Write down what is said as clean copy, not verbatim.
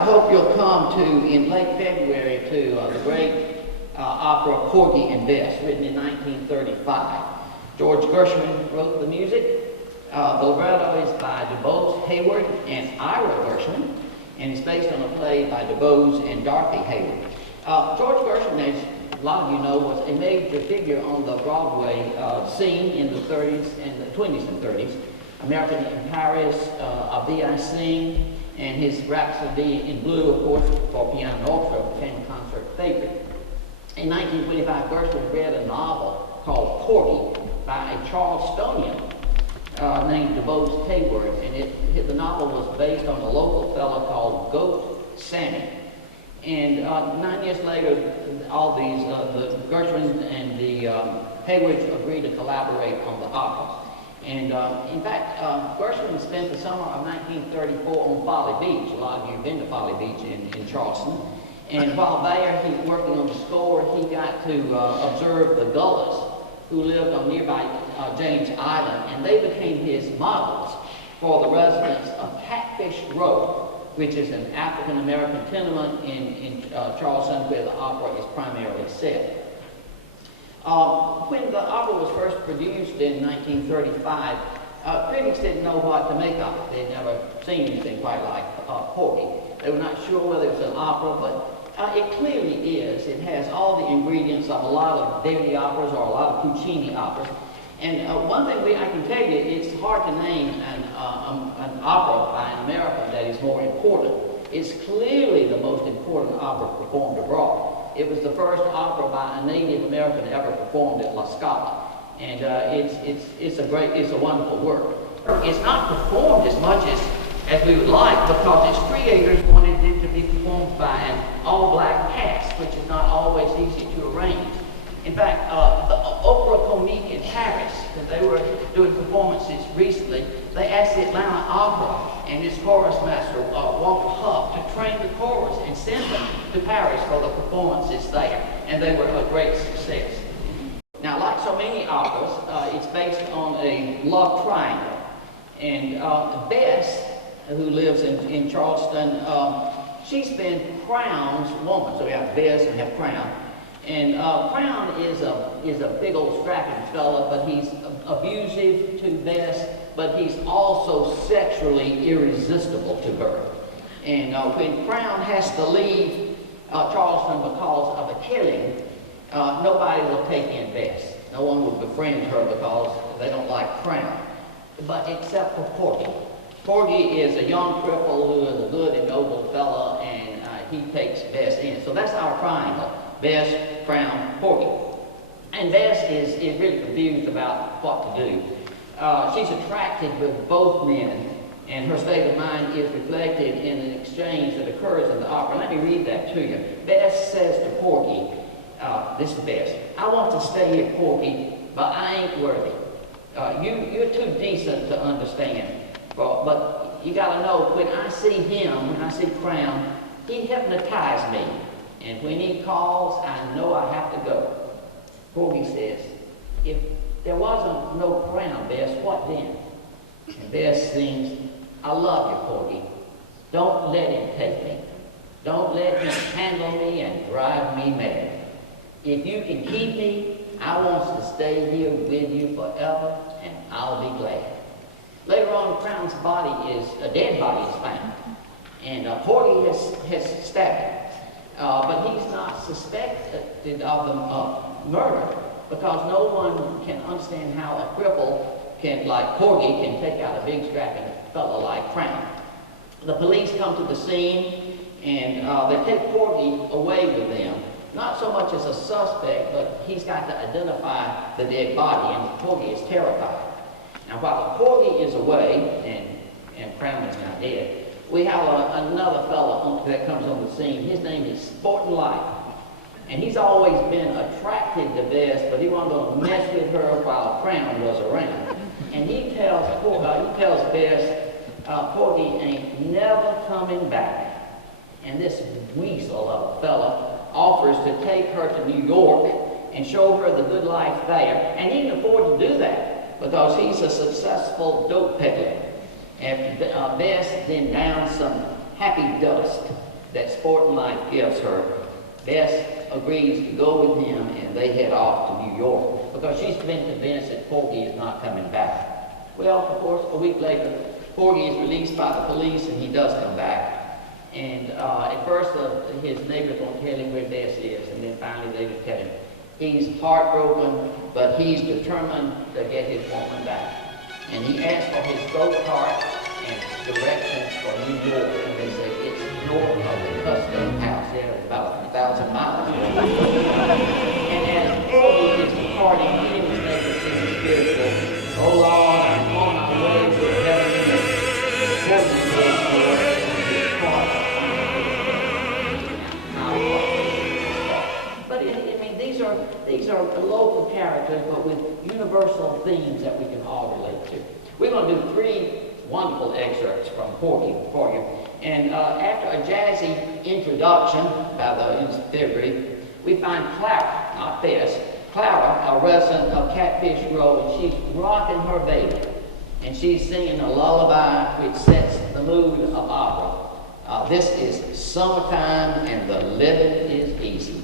I hope you'll come in late February to the great opera Porgy and Bess, written in 1935. George Gershwin wrote the music. The libretto is by DuBose, Hayward, and Ira Gershwin, and it's based on a play by DuBose and Dorothy Hayward. George Gershwin, as a lot of you know, was a major figure on the Broadway scene in the 30s and the 20s and 30s. American in Paris, A Vie I Sing, and his Rhapsody in Blue, of course, for piano orchestra, became a concert favorite. In 1925, Gershwin read a novel called Porgy by a Charlestonian named DuBose Hayward, and the novel was based on a local fellow called Goat Sammy. And 9 years later, all these, the Gershwins and the Haywards agreed to collaborate on the opera. And in fact, Gershwin spent the summer of 1934 on Folly Beach. A lot of you have been to Folly Beach in Charleston. And while there, he was working on the score, he got to observe the Gullahs, who lived on nearby James Island, and they became his models for the residents of Catfish Row, which is an African-American tenement in Charleston where the opera is primarily set. When the opera was first produced in 1935, critics didn't know what to make of it. They'd never seen anything quite like Porgy. They were not sure whether it was an opera, but it clearly is. It has all the ingredients of a lot of Verdi operas or a lot of Puccini operas. And one thing I can tell you, it's hard to name an opera by an American that is more important. It's clearly the most important opera performed abroad. It was the first opera by a Native American ever performed at La Scala. And it's a wonderful work. It's not performed as much as we would like because its creators wanted it to be performed by an all-black cast, which is not always easy to arrange. In fact, the Opera Comique in Paris, when they were doing performances recently, they asked the Atlanta Opera and its chorus master, Walter Huff, to train the chorus and send them to Paris for the performances there, and they were a great success. Now, like so many operas, it's based on a love triangle, and Bess, who lives in Charleston, she's been Crown's woman, so we have Bess and we have Crown. And Crown is a big old strapping fella, but he's abusive to Bess, but he's also sexually irresistible to her. And when Crown has to leave Charleston because of a killing, nobody will take in Bess. No one will befriend her because they don't like Crown, but except for Porgy. Porgy is a young cripple who is a good and noble fella, and he takes Bess in. So that's our triangle. Bess, Crown, Porgy. And Bess is really confused about what to do. She's attracted with both men, and her state of mind is reflected in an exchange that occurs in the opera. Let me read that to you. Bess says to Porgy, this is Bess, "I want to stay here, Porgy, but I ain't worthy. You're too decent to understand. But you gotta know, when I see him, when I see Crown, he hypnotized me. And when he calls, I know I have to go." Porgy says, "If there wasn't no Crown, Bess, what then?" And Bess sings, "I love you, Porgy. Don't let him take me. Don't let him handle me and drive me mad. If you can keep me, I want to stay here with you forever, and I'll be glad." Later on, Crown's a dead body is found, and Porgy has stabbed him. But he's not suspected of the murder because no one can understand how a cripple like Porgy can take out a big strapping fellow like Crown. The police come to the scene and they take Porgy away with them. Not so much as a suspect, but he's got to identify the dead body, and Porgy is terrified. Now, while Porgy is away and Crown is now dead, we have another fellow that comes on the scene. His name is Sporting Life. And he's always been attracted to Bess, but he wasn't going to mess with her while Crown was around. And he tells Bess, Porgy ain't never coming back. And this weasel of a fella offers to take her to New York and show her the good life there. And he can afford to do that because he's a successful dope peddler. After Bess then downs some happy dust that sporting life gives her, Bess agrees to go with him, and they head off to New York because she's been convinced that Porgy is not coming back. Well, of course, a week later, Porgy is released by the police, and he does come back. And at first, his neighbors won't tell him where Bess is, and then finally they will tell him. He's heartbroken, but he's determined to get his woman back. And he asks for his go-kart and directions for New York, and they say it's north of the custom house. There, it's about 1,000 miles. And as Porgy is departing, he and his neighbors sing spiritual, "Oh Lord, I'm on my way to heaven and earth." Porgy says, "Lord, his heart." But I mean, these are local characters, but with universal themes that we can all relate to. We're going to do 3 wonderful excerpts from Porgy for you. And after a jazzy introduction by the February, we find Clara, not Bess, Clara, a resident of Catfish Grove, and she's rocking her baby. And she's singing a lullaby which sets the mood of opera. This is summertime and the living is easy.